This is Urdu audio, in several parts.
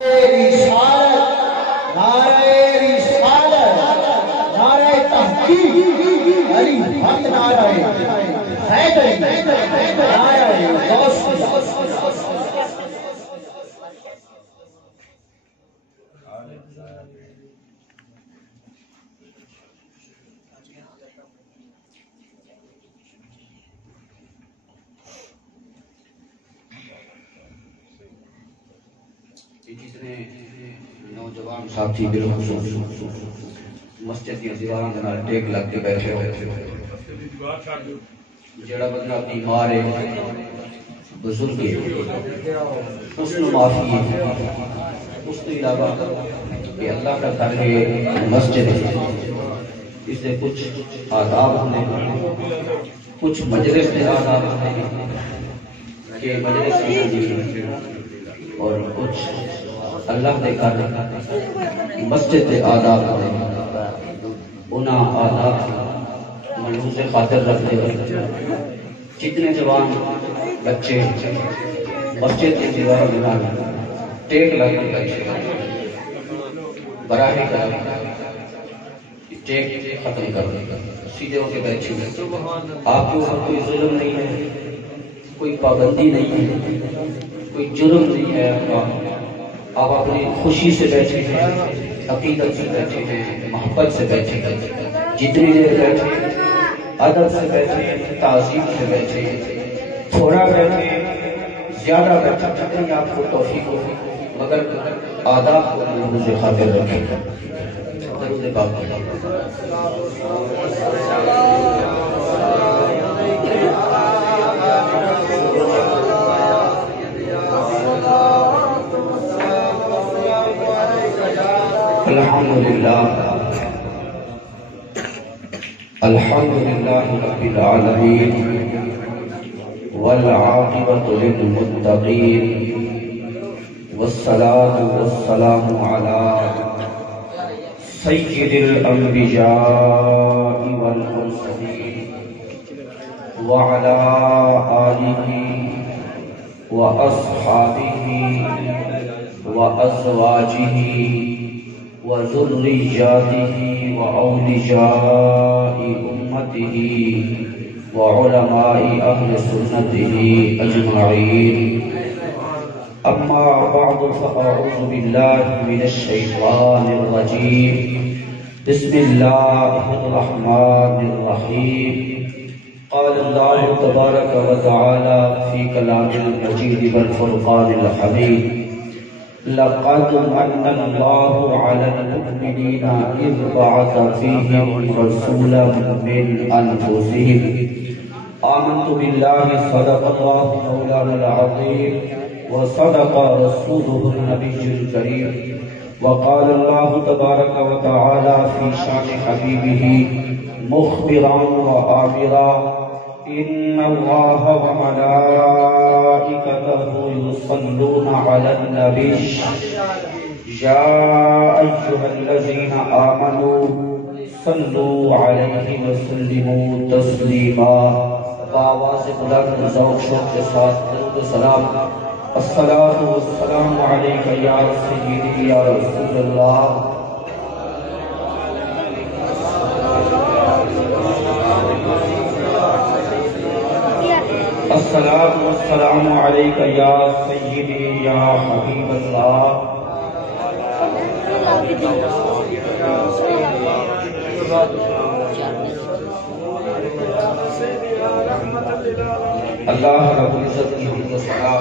رسالت، نعرہ رسالت، نعرہ تحقیق، علی حق، نعرہ حیدری، نعرہ غوث۔ جتنے نوجوان ساتھی بالخصوص مسجد کی دیواروں کے نال ٹیک لگ کے بیٹھے ہوئے، جڑا بندہ بیمار ہے، بزرگ ہے، اس کو معافی ہے، اس کے علاوہ یہ اللہ کا گھر ہے، مسجد ہے، اس سے کچھ آداب ہونے، کچھ مجلس کے آداب ہونے کہ مجلس کی اور کچھ اللہ کے گھر مسجد کے آداب ہونے، انہاں آداب ملحوظ خاطر رکھتے ہوئے جتنے جوان بچے مسجد کی دیواروں کے نال ٹیک لگ کے بیٹھے، براہ کرم ٹیک ختم کر سیدھے ہو کے بیٹھے ہوئے۔ آپ کے اوپر کوئی ظلم نہیں ہے، کوئی پابندی نہیں ہے، کوئی جرم نہیں ہے آپ اپنی خوشی سے بیٹھے ہیں، عقیدت سے بیٹھے ہیں، محبت سے بیٹھے ہیں، جتنی دیر بیٹھے ہیں ادب سے بیٹھے ہیں، تعظیم سے بیٹھے ہیں، تھوڑا بیٹھے ہیں، زیادہ بیٹھے ہیں، جتنی آپ کو توفیق ہو، مگر آداب کو ملحوظ خاطر رکھیں۔ درود پاک الحمدللہ رب العالمین والعاقبۃ للمتقین والصلاة والسلام علی سید الانبیاء والمرسلین وعلی آلہ واصحابہ وازواجہ وذریاتہ وأولیاء أمته وعلماء أهل سنته أجمعين، أما بعد فأعوذ بالله من الشيطان الرجيم، بسم الله الرحمن الرحيم، قال الله تبارك وتعالى في كلام المجيد والفرقان الحميد، لقد من الله على المؤمنين إذ بعث فيهم رسولا من أنفسهم آمنت بالله صدق الله مولانا العظيم وصدق رسوله النبي الكريم، وقال الله تبارك وتعالى في شان حبيبه مخبرا وآمرا إن الله وملائكته يصلون على النبي يا أيها الذين آمنوا صلوا عليه وسلموا تسليما۔ بآواز بلند ذوق شوق کے ساتھ درود و سلام، الصلاة والسلام علیک یا سیدی یا رسول اللہ۔ الصلاة والسلام علیک یا سیدی یا حبیب اللہ۔ اللہ رب العزت کی حمد و ثنا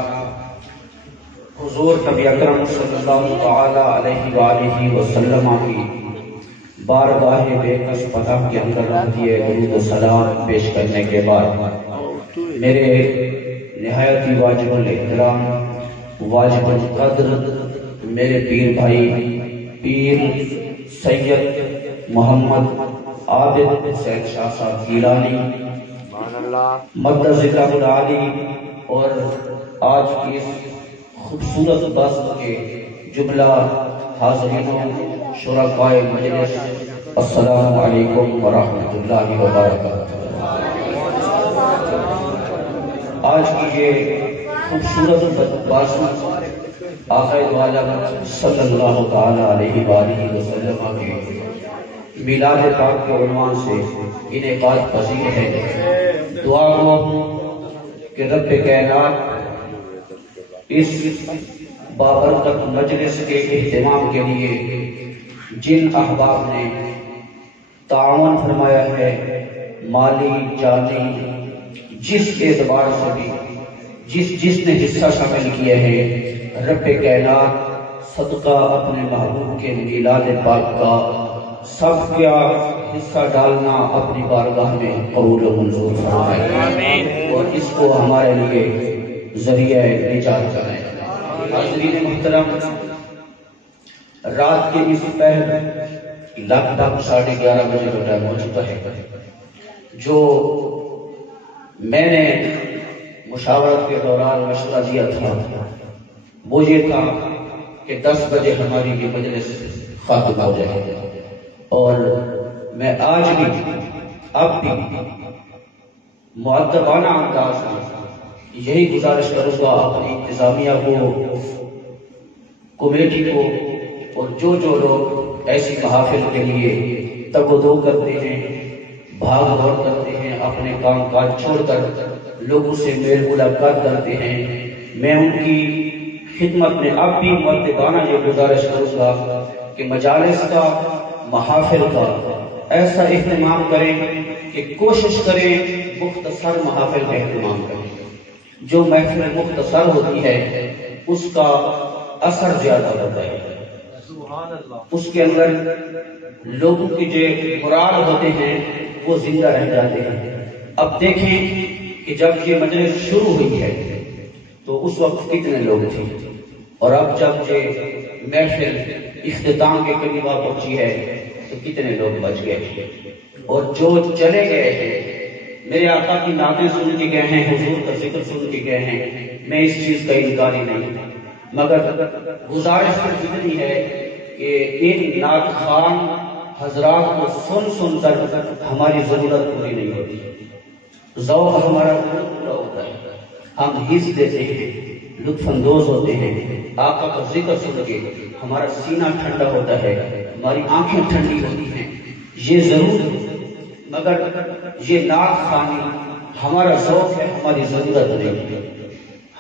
حضور نبی اکرم صلی اللہ تعالی علیہ وآلہ وسلم کی بارگاہ بے کس پناہ کے اندر رہتی ہے درود و سلام پیش کرنے کے بعد میرے نہایت ہی واجب الاحترام، واجب القدر میرے پیر بھائی پیر سید محمد عابد حسین شاہ صاحب گیلانی مدد ذکر العالی اور آج کی اس خوبصورت دست کے جملہ حاضرینوں شرکائے مجلس، السلام علیکم ورحمۃ اللہ وبرکاتہ۔ آج کی یہ خوبصورت بازو آقا دو عالم صلی اللہ تعالی علیہ وآلہ وسلم کے میلاد پاک کے عنوان سے انعقاد پذیر ہے۔ دعا گو کہ رب کائنات اس بابرکت مجلس کے اہتمام کے لیے جن احباب نے تعاون فرمایا ہے، مالی جانی جس اعتبار سے بھی جس نے حصہ شامل کیا ہے، رب کائنات صدقہ اپنے محبوب کے میلاد پاک کا سب کا حصہ ڈالنا اپنی بارگاہ میں قبول و منظور فرمائے اور اس کو ہمارے لیے ذریعہ نجات کرائے۔ حاضرین محترم، رات کے اس پہر لگ بھگ 11:30 بجے کا ٹائم ہو چکا ہے۔ جو میں نے مشاورت کے دوران مشورہ دیا تھا وہ یہ تھا کہ 10 بجے ہماری یہ مجلس ختم ہو جائے، اور میں آج بھی اب بھی مؤدبانہ انداز میں یہی گزارش کروں گا اپنی انتظامیہ کو، کمیٹی کو، اور جو لوگ ایسی محافل کے لیے تگ و دو کرتے ہیں، بھاگ دوڑ کرتے ہیں، اپنے کام کاج چھوڑ کر لوگوں سے میل ملاقات کرتے ہیں، میں ان کی خدمت میں اب بھی مؤدبانہ یہ گزارش کروں گا کہ مجالس کا، محافل کا ایسا اہتمام کریں کہ کوشش کریں مختصر محافل کا اہتمام کریں۔ جو محفل مختصر ہوتی ہے اس کا اثر زیادہ ہوتا ہے، اس کے اندر لوگوں کی جو مراد ہوتے ہیں وہ زندہ رہ جاتے ہیں۔ اب دیکھیں کہ جب یہ مجلس شروع ہوئی ہے تو اس وقت کتنے لوگ تھے، اور اب جب یہ محفل اختتام کے قریب پہنچی ہے تو کتنے لوگ بچ گئے، اور جو چلے گئے ہیں میرے آقا کی نعتیں سن کے گئے ہیں، حضور کا ذکر سن کے گئے ہیں، میں اس چیز کا انکاری نہیں، مگر گزارش اتنی ہے کہ ان نعت خوان حضرات کو سن کر ہماری ضرورت پوری نہیں ہوتی، ذوق ہمارا پورا ہوتا ہے، ہم حص دیتے ہیں، لطف اندوز ہوتے ہیں، آقا کا ذکر سن کے ہمارا سینہ ٹھنڈا ہوتا ہے، ہماری آنکھیں ٹھنڈی ہوتی ہیں، یہ ضرور، مگر یہ نعت خوانی ہمارا ذوق ہے، ہماری ضرورت نہیں۔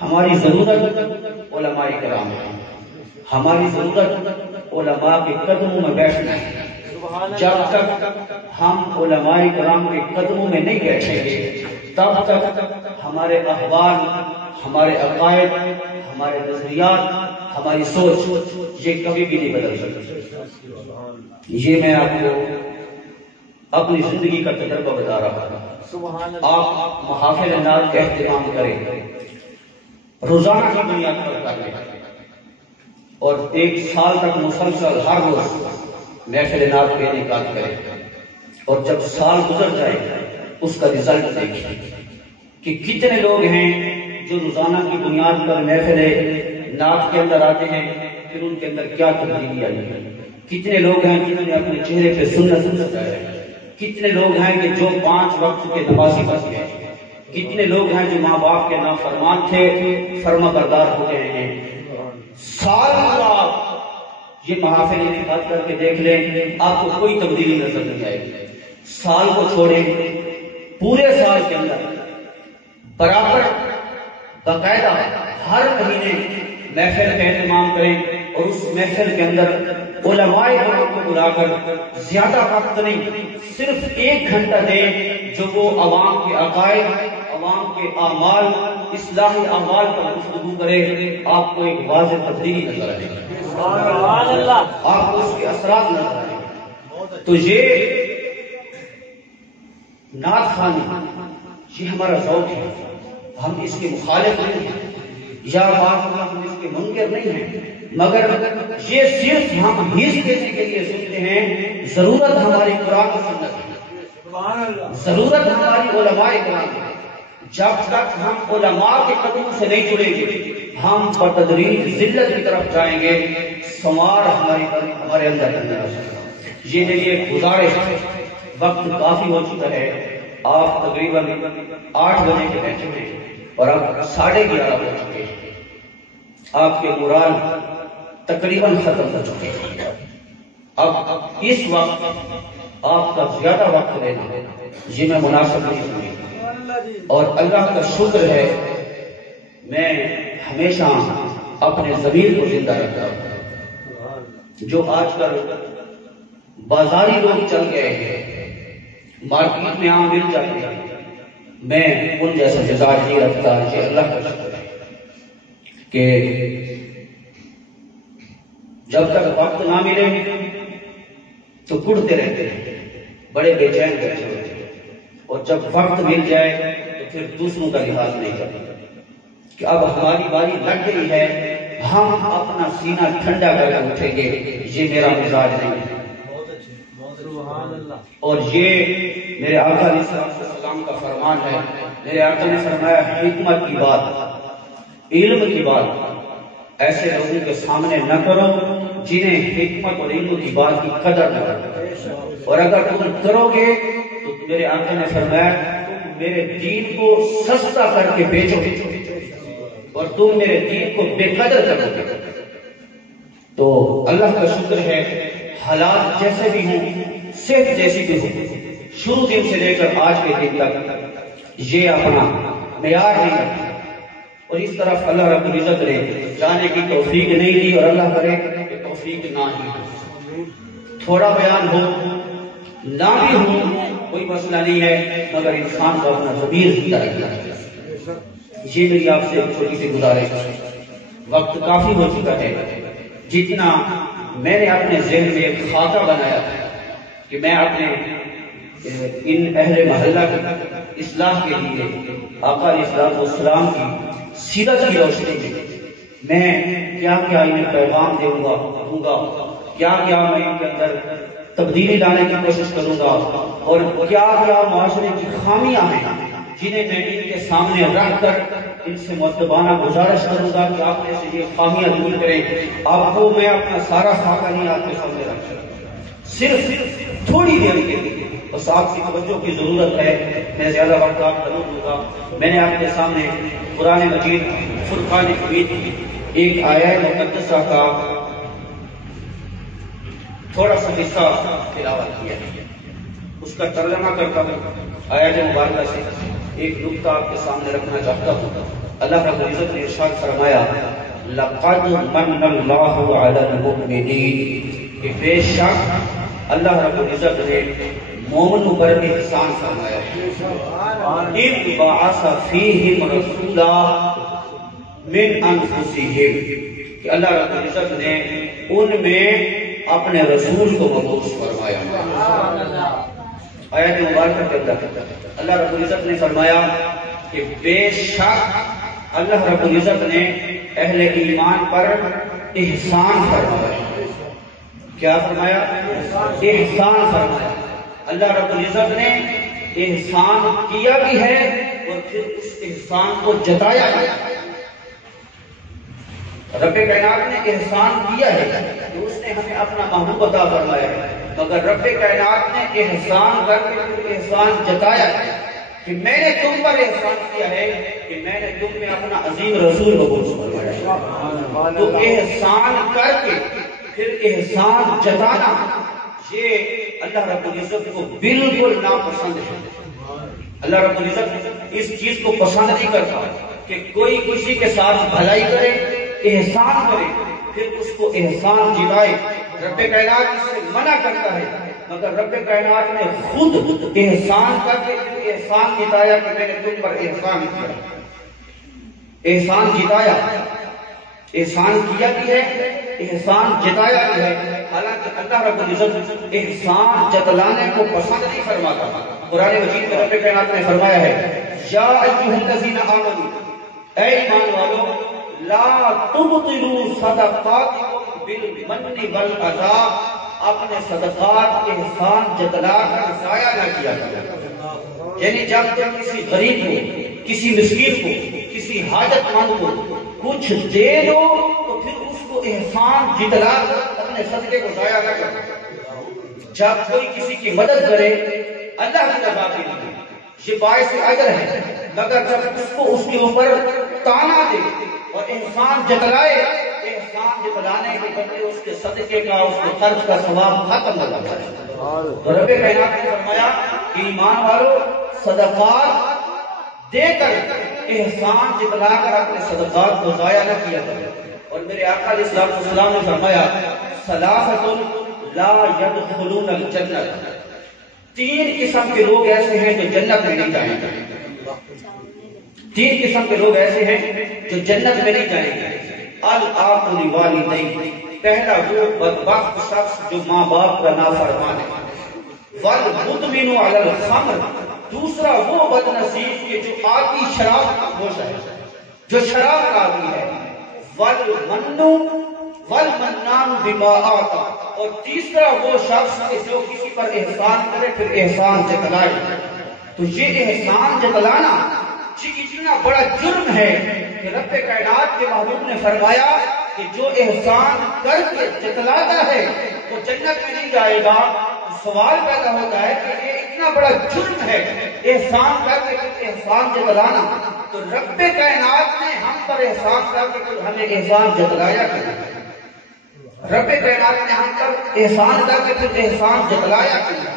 ہماری ضرورت علماء کرام ہے، ہماری ضرورت علماء کے قدموں میں بیٹھنا ہے۔ جب تک ہم علماء کرام کے قدموں میں نہیں بیٹھیں گے تب تک ہمارے احوال، ہمارے عقائد، ہمارے نظریات، ہماری سوچ یہ کبھی بھی نہیں بدل سکتی۔ یہ میں آپ کو اپنی زندگی کا تجربہ بتا رہا ہوں۔ آپ محافل نعت کا اہتمام کریں، روزانہ کی بنیاد پر کریں، اور 1 سال تک مسلسل ہر روز محفل نعت کا انعقاد کریں، اور جب سال گزر جائے اس کا رزلٹ دیکھیں کہ کتنے لوگ ہیں جو روزانہ کی بنیاد پر محفل نعت کے اندر آتے ہیں، پھر ان کے اندر کیا تبدیلی آئی ہے، کتنے لوگ ہیں جنہوں نے اپنے چہرے پہ سنت سجایا ہے، کتنے لوگ ہیں کہ جو 5 وقت کے نمازی بن گئے، کتنے لوگ ہیں جو ماں باپ کے نافرمان تھے فرما بردار ہو گئے ہیں۔ سال بعد یہ محافل انعقاد کر کے دیکھ لیں، آپ کو کوئی تبدیلی نظر نہیں آئے گی۔ سال کو چھوڑیں، پورے سال کے اندر برابر باقاعدہ ہر مہینے محفل کا اہتمام کریں، اور اس محفل کے اندر علماء کرام کو بلا کر زیادہ وقت نہیں، صرف 1 گھنٹہ دیں جو وہ عوام کے عقائد، عوام کے اعمال، اصلاحی اعمال پر گفتگو کرے۔ آپ کو ایک واضح تبدیلی نظر آئے گی، آپ کو اس کے اثرات نظر آئے گی۔ تو یہ نعت خوانی یہ ہمارا ذوق ہے، ہم اس کے مخالف نہیں ہیں، یا ہم اس کے منکر نہیں ہیں، مگر یہ صرف ہم حص دینے کے لیے سنتے ہیں۔ ضرورت ہماری قرآن و سنت ہے، ضرورت ہماری علماء کرام ہے۔ جب تک ہم علماء کے قدموں سے نہیں جڑیں گے ہم بتدریج ذلت کی طرف جائیں گے، سمار ہمارے اندر نہیں آ سکتا۔ یہ میری ایک گزارش ہے، وقت کافی ہو چکا ہے، آپ تقریباً 8 بجے کے بیٹھے ہیں اور اب 11:30 ہو چکے ہیں۔ آپ کے مراد تقریباً ختم ہو چکے ہیں۔ اب اس وقت آپ کا زیادہ وقت لینا یہ میں مناسب نہیں سمجھتا، اور اللہ کا شکر ہے میں ہمیشہ اپنے ضمیر کو زندہ رکھتا ہوں۔ جو آج کل بازاری لوگ چل گئے ہیں، مارکیٹ میں عام مل جاتے ہیں، میں ان جیسا مزاج نہیں رکھتا کہ اللہ کا شکر ہے کہ جب تک وقت نہ ملے تو کڑتے رہتے ہیں، بڑے بے چین بیٹھے ہوتے ہیں، اور جب وقت مل جائے تو پھر دوسروں کا لحاظ نہیں کرتے کہ اب ہماری باری لگ گئی ہے، ہم اپنا سینہ ٹھنڈا کر کے اٹھیں گے۔ یہ میرا مزاج نہیں ہے، اور یہ میرے آقا علیہ السلام کا فرمان ہے۔ میرے آقا نے فرمایا حکمت کی بات، علم کی بات ایسے لوگوں کے سامنے نہ کرو جنہیں حکمت اور علم کی بات کی قدر نہ کرو، اور اگر تم کرو گے تو میرے آقا نے فرمایا تم میرے دین کو سستا کر کے بیچو گے اور تم میرے دین کو بے قدر کرو گے۔ تو اللہ کا شکر ہے حالات جیسے بھی ہوں، صحت جیسی بھی ہوں، شروع دن سے لے کر آج کے دن تک یہ اپنا معیار نہیں رکھا، اور اس طرف اللہ رب العزت نے جانے کی توفیق نہیں دی، اور اللہ کرے کہ توفیق نہ ہی، تھوڑا بیان ہو نہ بھی ہو کوئی مسئلہ نہیں ہے، مگر انسان کو اپنا ضمیر زندہ رکھنا ہے۔ یہ میری آپ سے چھوٹی سی گزارش ہے، وقت کافی ہو چکا ہے۔ جتنا میں نے اپنے ذہن میں ایک خاکہ بنایا کہ میں اپنے ان اہل محلہ کی اصلاح کے لیے آقا علیہ السلام کی سیرت کی روشنی میں کیا کیا انہیں پیغام دوں گا، کیا کیا میں ان کے اندر تبدیلی لانے کی کوشش کروں گا، اور کیا کیا معاشرے کی خامیاں ہیں جنہیں میں ان کے سامنے رکھ کر ان سے مؤدبانہ گزارش کروں گا کہ آپ نے سے یہ خامیاں دور کریں۔ آپ کو میں اپنا سارا خاکہ نہیں آپ کے سامنے رکھ سکتا، صرف تھوڑی دیر کے لیے بس آپ کی توجہ کی ضرورت ہے، میں زیادہ وقت آپ کو دوں گا۔ میں نے آپ کے سامنے قرآن مجید فرقان حمید کی ایک آیت مقدسہ کا تھوڑا سا حصہ تلاوت کیا ہے، اس کا ترجمہ کرتا ہوں۔ آیت مبارکہ سے ایک نقطہ آپ کے سامنے رکھنا چاہتا ہوں۔ اللہ رب العزت نے ارشاد فرمایا لَقَدْ مَنَّ اللَّهُ عَلَى الْمُؤْمِنِينَ، کہ بے شک اللہ رب العزت نے مومنوں پر احسان فرمایا اِذْ بَعَثَ فِيهِمْ رَسُولًا مِنْ أَنفُسِهِمْ، کہ اللہ رب العزت نے ان میں اپنے رسول کو مبعوث فرمایا۔ آیت مبارکہ کے اندر اللہ رب العزت نے فرمایا کہ بے شک اللہ رب العزت نے اہل ایمان پر احسان فرمایا۔ کیا فرمایا؟ احسان فرمایا۔ اللہ رب العزت نے احسان کیا بھی ہے اور پھر اس احسان کو جتایا بھی ہے۔ رب کائنات نے احسان کیا ہے کہ اس نے ہمیں اپنا محبوب عطا فرمایا ہے، مگر رب کائنات نے احسان کر کے احسان جتایا ہے کہ میں نے تم پر احسان کیا ہے کہ میں نے تم میں اپنا عظیم رسول مبعوث فرمایا۔ تو احسان کر کے پھر احسان جتانا یہ اللہ رب العزت کو بالکل ناپسند ہے۔ اللہ رب العزت اس چیز کو پسند نہیں کرتا کہ کوئی کسی کے ساتھ بھلائی کرے، احسان کرے، پھر اس کو احسان جتائے۔ رب کائنات اس سے منع کرتا ہے، مگر رب کائنات نے خود احسان کر کے احسان جتایا کہ میں نے تم پر احسان کیا، احسان جتایا، احسان کیا بھی ہے، احسان جتایا بھی ہے۔ حالانکہ اللہ رب العزت احسان جتلانے کو پسند نہیں فرماتا۔ قرآن مجید میں رب کائنات نے فرمایا ہے یا ایھا الذین آمنوا، اے ایمان والو، لا تبطلوا صدقاتکم بالمن والعذا، اپنے صدقات احسان جتلا کر ضائع نہ کیا کرو۔ یعنی جب تم کسی غریب کو، کسی مسکین کو، کسی حاجت مند کو کچھ دے دو تو پھر اس کو احسان جتلا کر اپنے صدقے کو ضائع نہ کرو۔ جب کوئی کسی کی مدد کرے اللہ کی رضا کے لیے یہ باعث اجر ہے، مگر جب اس کو اس کے اوپر تانا دے اور احسان جتلائے، احسان جتلانے کے بدلے اس کے صدقے کا، اس کے قرض کا ثواب ختم ہو جاتا ہے۔ تو رب کائنات نے فرمایا کہ ایمان والو صدقات دے کر، احسان جتلا کر اپنے صدقات کو ضائع نہ کیا کرو۔ اور میرے آقا علیہ الصلوۃ والسلام نے فرمایا ثلاثۃ لا يدخلون الجنہ، تین قسم کے لوگ ایسے ہیں جو جنت میں نہیں جائیں گے۔ تین قسم کے لوگ ایسے ہیں جو جنت میں نہیں جائیں گے۔ العاق لوالدیہ، پہلا وہ بدبخت شخص جو ماں باپ کا نافرمان ہے۔ والمدمن علی الخمر، دوسرا وہ بدنصیب کہ جو آتی شراب کا نوش ہے، جو شراب کا عادی ہے۔ والمنان بما آتا، اور تیسرا وہ شخص کہ جو کسی پر احسان کرے پھر احسان جتلائے۔ تو یہ احسان جتلانا یہ اتنا بڑا جرم ہے کہ رب کائنات کے محبوب نے فرمایا کہ جو احسان کر کے جتلاتا ہے وہ جنت میں نہیں جائے گا۔ سوال پیدا ہوتا ہے کہ یہ اتنا بڑا جرم ہے احسان کر کے احسان جتلانا، تو رب کائنات نے ہم پر احسان کر کے ہمیں احسان جتلایا کیا؟ رب کائنات نے ہم پر احسان کر کے پھر احسان جتلایا کیا؟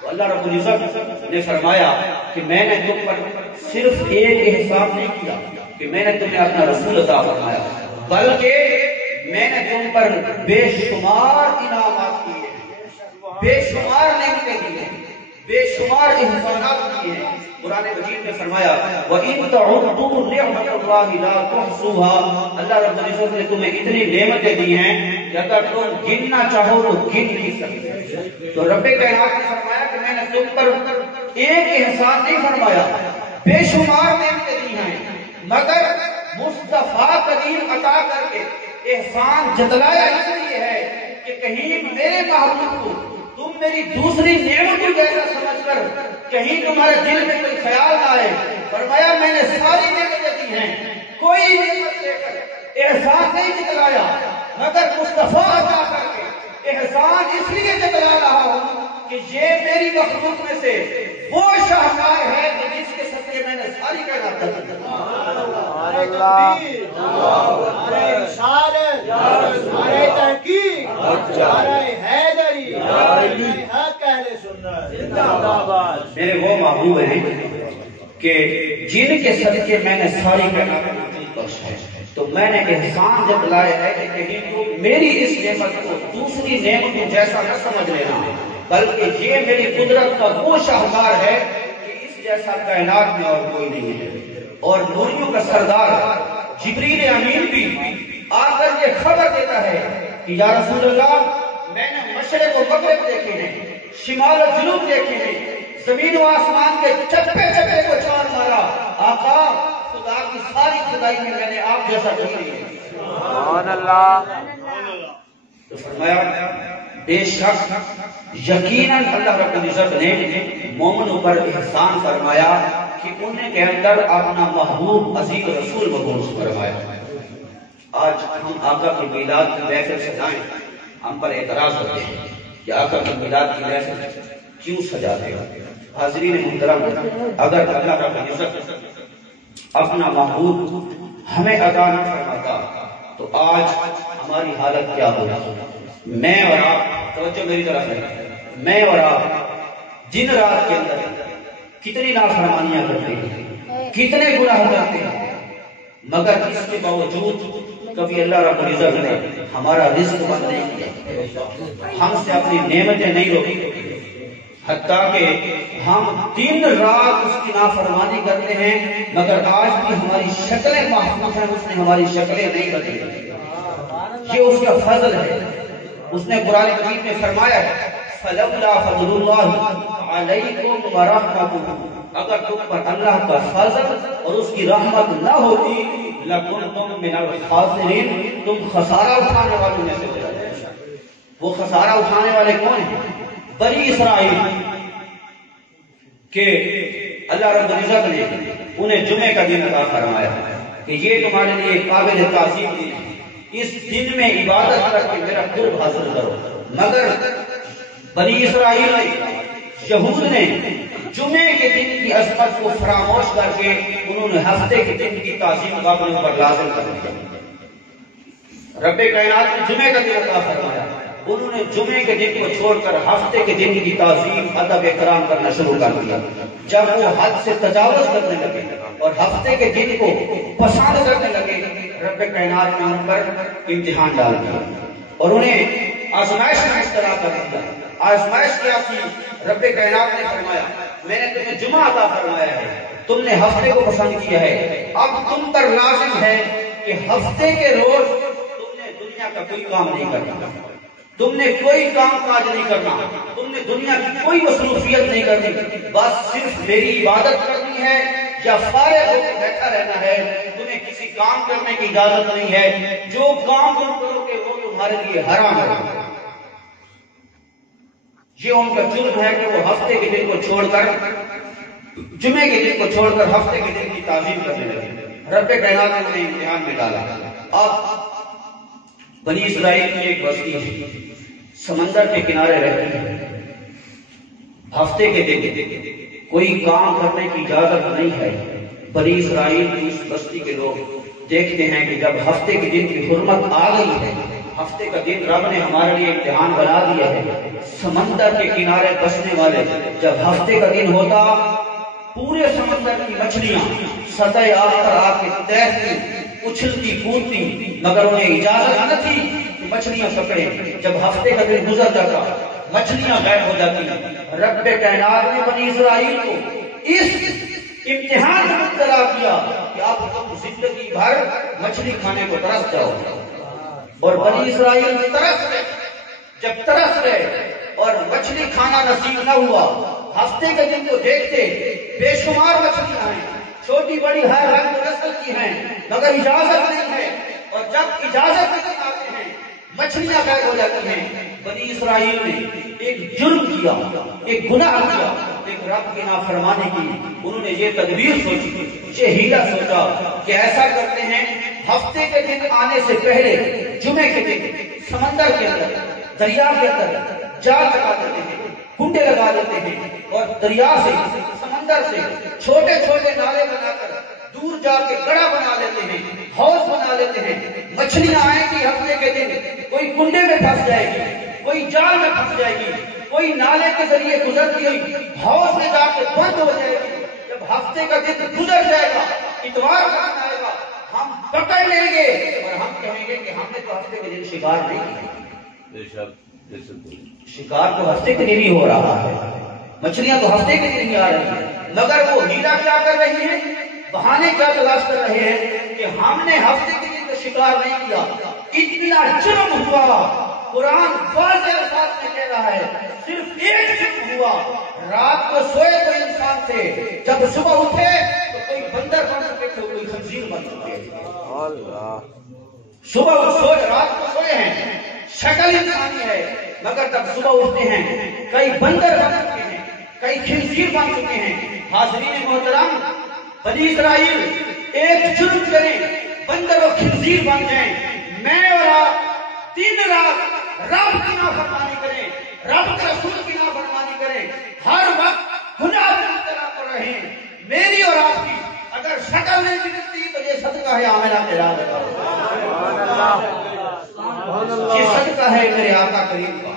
تو اللہ رب العزت نے فرمایا کہ میں نے تم پر صرف ایک احسان نہیں کیا کہ میں نے تمہیں اپنا رسول عطا فرمایا، بلکہ میں نے تم پر بے شمار انعامات کیے، بے شمار نعمتیں دی ہیں، بے شمار احسانات کیے ہیں۔ قرآن مجید میں فرمایا وَإِن تَعُدُّوا نِعْمَتَ اللَّهِ لَا تُحْصُوهَا، اللہ رب العزت نے تمہیں اتنی نعمتیں دی ہیں کہ اگر تم گننا چاہو تو گن نہیں سکتے۔ تو رب کائنات نے فرمایا کہ میں نے تم پر ایک احسان نہیں فرمایا، بے شمار نعمتیں دی ہیں، مگر مصطفیٰ کریم عطا کر کے احسان جتلایا اس لیے ہے کہ کہیں میرے محبوب کو تم میری دوسری نعمت کو جیسا سمجھ کر کہیں تمہارے دل میں کوئی خیال نہ آئے۔ فرمایا میں نے ساری نعمتیں دی ہیں، کوئی نعمت لے کر احسان نہیں جتلایا، مگر مصطفیٰ عطا کر کے احسان اس لیے جتلا رہا ہوں کہ یہ میری مخلوق میں سے وہ شاہکار ہے کہ جس کے صدقے میں نے ساری کائنات کر دی۔ نعرہ تکبیر، نعرہ رسالت، نعرہ تحقیق، نعرہ حیدری، حق اہل سنت زندہ باد۔ میرے وہ محبوب ہیں کہ جن کے صدقے میں نے ساری کائنات بخشا ہے، تو میں نے احسان جتلایا ہے کہ کہیں تو میری اس نعمت کو دوسری نعمت کو جیسا نہ سمجھ لینا، بلکہ یہ میری قدرت کا وہ شاہکار ہے کہ اس جیسا کائنات میں اور کوئی نہیں ہے۔ اور نوریوں کا سردار جبریل امین بھی آ کر یہ خبر دیتا ہے کہ یا رسول اللہ میں نے مشرق و مغرب دیکھے ہیں، شمال و جنوب دیکھے ہیں، زمین و آسمان کے چپے چپے کو چھان مارا، آقا خدا کی ساری خدائی میں میں نے آپ جیسا کوئی نہیں ہے۔ سبحان اللہ۔ تو فرمایا بے شک یقیناً اللہ رب العزت نے مومنوں پر احسان فرمایا کہ انہیں کے اندر اپنا محبوب عزیز رسول مبعوث فرمایا۔ آج ہم آقا کی میلاد کی محفل سجائیں، ہم پر اعتراض ہوتے ہیں کہ آقا کی میلاد کی محفل کیوں سجاتے ہو؟ حاضرین محترم، اگر اللہ رب العزت اپنا محبوب ہمیں عطا نہ فرماتا تو آج ہماری حالت کیا ہوگی؟ میں اور آپ، توجہ میری طرف ہے، میں اور آپ دن رات کے اندر کتنی نافرمانیاں کرتے ہیں، کتنے گناہ کرتے ہیں، مگر اس کے باوجود کبھی اللہ رب العزت نے ہمارا رزق بند نہیں کیا، ہم سے اپنی نعمتیں نہیں روکی، حتیٰ کہ ہم دن رات اس کی نافرمانی کرتے ہیں، مگر آج بھی ہماری شکلیں محفوظ ہیں، اس نے ہماری شکلیں نہیں بدلی۔ یہ اس کا فضل ہے۔ اس نے قرآن مجید میں فرمایا ہے فَلَوْلَا فَضْلُ اللَّهِ عَلَيْكُمْ وَرَحْمَتُهُ، اگر تم پر اللہ کا فضل اور اس کی رحمت نہ ہوتی لَكُنْتُمْ مِنَ الْخَاسِرِينَ، تم خسارہ اٹھانے والوں میں سے ہو جاتے۔ وہ خسارہ اٹھانے والے کون ہیں؟ بنی اسرائیل کہ اللہ رب العزت نے انہیں جمعے کا دن عطا فرمایا کہ یہ تمہارے لیے قابل تعظیم دن ہے، اس دن میں عبادت کر کے میرا قرب حاصل کرو، مگر بنی اسرائیل نے، یہود نے جمعے کے دن کی عظمت کو فراموش کر کے انہوں نے ہفتے کے دن کی تعظیم اپنے اوپر لازم کر دیا۔ رب کائنات نے جمعے کا دن عطا فرمایا، انہوں نے جمعے کے دن کو چھوڑ کر ہفتے کے دن کی تعظیم ادب احترام کرنا شروع کر دیا۔ جب وہ حد سے تجاوز کرنے لگے اور ہفتے کے دن کو پسند کرنے لگے، رب کائنات نے ان پر امتحان ڈال دیا اور انہیں آزمائش میں مبتلا کر دیا۔ آزمائش کیا تھی؟ رب کائنات نے فرمایا میں نے تمہیں جمعہ عطا فرمایا ہے، تم نے ہفتے کو پسند کیا ہے، اب تم پر لازم ہے کہ ہفتے کے روز تم نے دنیا کا کوئی کام نہیں کرنا، تم نے کوئی کام کاج نہیں کرنا، تم نے دنیا کی کوئی مصروفیت نہیں کرنی، بس صرف میری عبادت کرنی ہے یا فارغ ہو کے بیٹھا رہنا ہے، تمہیں کسی کام کرنے کی اجازت نہیں ہے، جو کام تم کرو گے وہ تمہارے لیے حرام ہے۔ یہ ان کا جرم ہے کہ وہ ہفتے کے دن کو چھوڑ کر جمعے کے دن کو چھوڑ کر ہفتے کے دن کی تعظیم کرنے لگے۔ رب کائنات نے انہیں امتحان میں ڈالا۔ اب بنی اسرائیل کی ایک بستی ہے، سمندر کے کنارے رہتی ہے، ہفتے کے دن کوئی کام کرنے کی اجازت نہیں ہے۔ بنی اسرائیل کی اس بستی کے لوگ دیکھتے ہیں کہ جب ہفتے کے دن کی حرمت آ گئی ہے، ہفتے کا دن رب نے ہمارے لیے امتحان بنا دیا ہے، سمندر کے کنارے بسنے والے جب ہفتے کا دن ہوتا پورے سمندر کی مچھلیاں سطح آب پر آ کے تیرتی اچھلتی کودتی، مگر انہیں اجازت نہ تھی کہ مچھلیاں پکڑیں۔ جب ہفتے کا دن گزر جاتا مچھلیاں غائب ہو جاتی۔ رب کائنات نے بنی اسرائیل کو اس امتحان میں مبتلا کیا کہ اب تم زندگی بھر مچھلی کھانے کو ترس جاؤ، اور بنی اسرائیل ترس گئے۔ جب ترس گئے اور مچھلی کھانا نصیب نہ ہوا، ہفتے کے دن کو دیکھتے بے شمار مچھلیاں ہیں، چھوٹی بڑی ہر رنگ نسل کی ہیں، مگر اجازت نہیں ہے، اور جب اجازت نہیں آتے ہیں مچھلیاں غائب ہو جاتی ہیں۔ بنی اسرائیل نے ایک جرم کیا، ایک گناہ کیا، ایک رب کی نافرمانی کی۔ انہوں نے یہ تدبیر سوچی، یہ ہیلا سوچا کہ ایسا کرتے ہیں ہفتے کے دن آنے سے پہلے جمعے کے دن سمندر کے اندر دریا کے اندر جال لگا دیتے ہیں، کنڈے لگا دیتے ہیں، اور دریا سے سمندر سے چھوٹے چھوٹے نالے بنا کر دور جا کے گڑا بنا لیتے ہیں، حوض بنا لیتے ہیں۔ مچھلیاں آئیں گی ہفتے کے دن، کوئی کنڈے میں پھنس جائے گی، کوئی جال میں پھنس جائے گی، کوئی نالے کے ذریعے گزرتی ہوئی حوض میں جا کے بند ہو جائے گی۔ جب ہفتے کا دن گزر جائے گا، اتوار کا دن آئے گا، ہم پکڑ لیں گے اور ہم کہیں گے کہ ہم نے تو ہفتے کے دن شکار نہیں کیا۔ شکار تو ہفتے کے دن ہی ہو رہا ہے، مچھلیاں تو ہفتے کے دن ہی آ رہی ہیں، مگر وہ ہیلا کیا کر رہی ہیں، بہانے کیا تلاش کر رہے ہیں کہ ہم نے ہفتے کے دن تو شکار نہیں کیا۔ اتنا جرم ہوا، قرآن واضح الفاظ میں کہہ رہا ہے صرف ایک جرم ہوا۔ رات کو سوئے تو انسان تھے، جب صبح اٹھے تو کوئی بندر بن چکے تھے، کوئی خنزیر بن چکے تھے۔ صبح سوئے، رات کو سوئے ہیں، شکل انسانی ہے، مگر جب صبح اٹھتے ہیں کئی بندر بن چکے ہیں، کئی خنزیر بن چکے ہیں۔ حاضرین محترم، بنی اسرائیل ایک جرم کریں، بندر و خنزیر بن جائیں، میں اور آپ دن رات رب کی نافرمانی کریں، رب کے رسول کی نافرمانی کریں، ہر وقت گناہ میں مبتلا کر رہے ہیں۔ میری اور آپ کی اگر شکل نہیں بگڑتی تو یہ صدقہ ہے آمنہ کے راز کا، یہ صدقہ ہے میرے آقا کریم کا،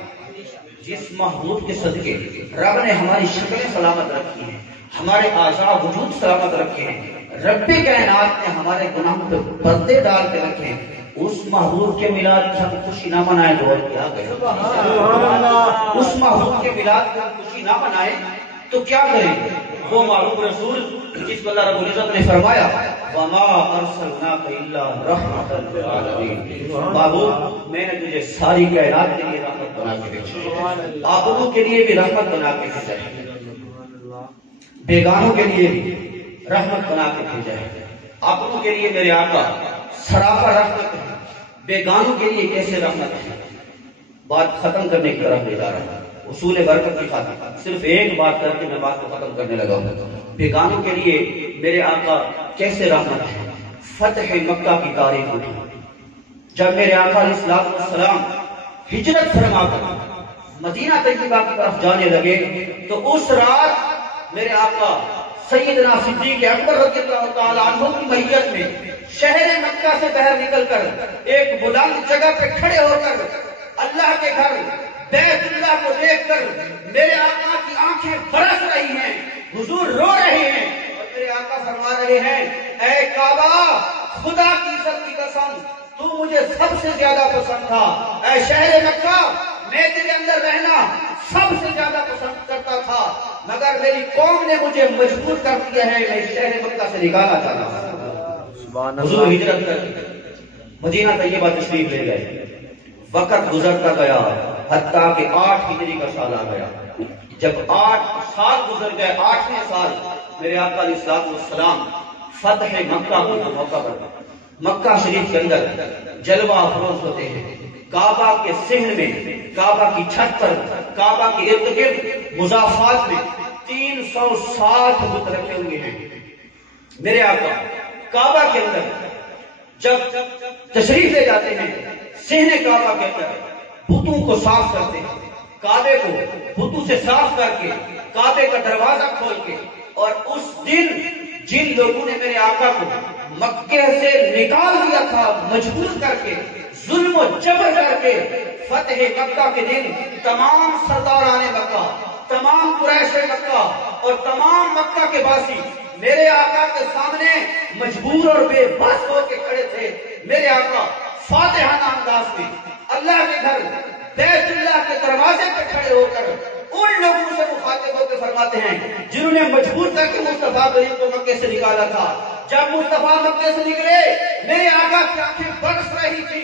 جس محبوب کے صدقے رب نے ہماری شکلیں سلامت رکھی ہیں، ہمارے اعضاء وجود سلامت رکھے ہیں، رب کائنات نے ہمارے گناہوں پہ پردے ڈال کے رکھے ہیں۔ اس محبوب کے میلاد کی ہم خوشی نہ منائیں تو اور کیا کریں؟ اس محبوب کے میلاد کی ہم خوشی نہ منائیں تو کیا کریں؟ وہ معروف رسول جس کو اللہ رب العزت نے فرمایا وَمَا أَرْسَلْنَاكَ إِلَّا رَحْمَةً لِلْعَالَمِينَ، محبوب میں نے تجھے ساری کائنات کے لیے رحمت بنا کے بھیجا ہے، آدموں کے لیے بھی رحمت بنا کے بھیجا ہے، بیگانوں کے لیے بھی رحمت بنا کے بھیجا ہے۔ آدموں کے لیے میرے آقا سراپا رحمت ہے، بیگانوں کے لیے کیسے رحمت ہے؟ بات ختم کرنے کی طرف لے جا رہا ہوں، اصول برکت کی خاطر صرف ایک بات کر کے میں بات کو ختم کرنے لگا ہوں۔ بیگانوں کے لیے میرے آقا کیسے رحمت ہے؟ فتح مکہ کی تاریخ اٹھی، جب میرے آقا علیہ السلام ہجرت فرما کر مدینہ طیبہ کی طرف جانے لگے تو اس رات میرے آقا سیدنا صدیق اکبر رضی اللہ تعالیٰ عنہ کی میت میں شہر مکہ سے باہر نکل کر ایک بلند جگہ پہ کھڑے ہو کر اللہ کے گھر بیت اللہ کو دیکھ کر میرے آقا کی آنکھیں برس رہی ہیں، حضور رو رہے ہیں اور میرے آقا فرما رہے ہیں اے کعبہ خدا کی عزت کی قسم تو مجھے سب سے زیادہ پسند تھا، اے شہر مکہ میں تیرے اندر رہنا سب سے زیادہ پسند کرتا تھا، مگر میری قوم نے مجھے مجبور کر دیا ہے، میں شہر مکہ سے نکالا چاہتا ہوں۔ حضور ہجرت کر مدینہ طیبہ تشریف لے گئے، وقت گزرتا گیا حتیٰ کہ 8 ہجری کا سال آ گیا۔ جب 8 سال گزر گئے، 8ویں سال میرے آقا علیہ الصلوۃ والسلام فتح مکہ کا موقع پر مکہ شریف کے اندر جلوہ افروز ہوتے ہیں، کعبہ کے صحن میں، کعبہ کی چھت پر، کعبہ کے ارد گرد مضافات میں 360 بت رکھے ہوئے ہیں۔ میرے آقا کعبہ کے اندر جب تشریف لے جاتے ہیں، صحن کعبہ کے اندر بتوں کو صاف کرتے ہیں، کعبے کو بتوں سے صاف کر کے کعبے کا دروازہ کھول کے، اور اس دن جن لوگوں نے میرے آقا کو مکے سے نکال دیا تھا مجبور کر کے، ظلم و جبر کر کے، فتح مکہ کے دن تمام سرداران مکہ، تمام قریش مکہ اور تمام مکہ کے باسی میرے آقا کے سامنے مجبور اور بے بس ہو کے کھڑے تھے۔ میرے آقا فاتحانہ انداز میں اللہ کے گھر بیت اللہ کے دروازے پہ کھڑے ہو کر ان لوگوں سے مخاطب ہو کے فرماتے ہیں جنہوں نے مجبور کر کے مصطفیٰ کریم کو مکے سے نکالا تھا، جب مصطفیٰ مکے سے نکلے میرے آقا کی آنکھیں برس رہی تھی،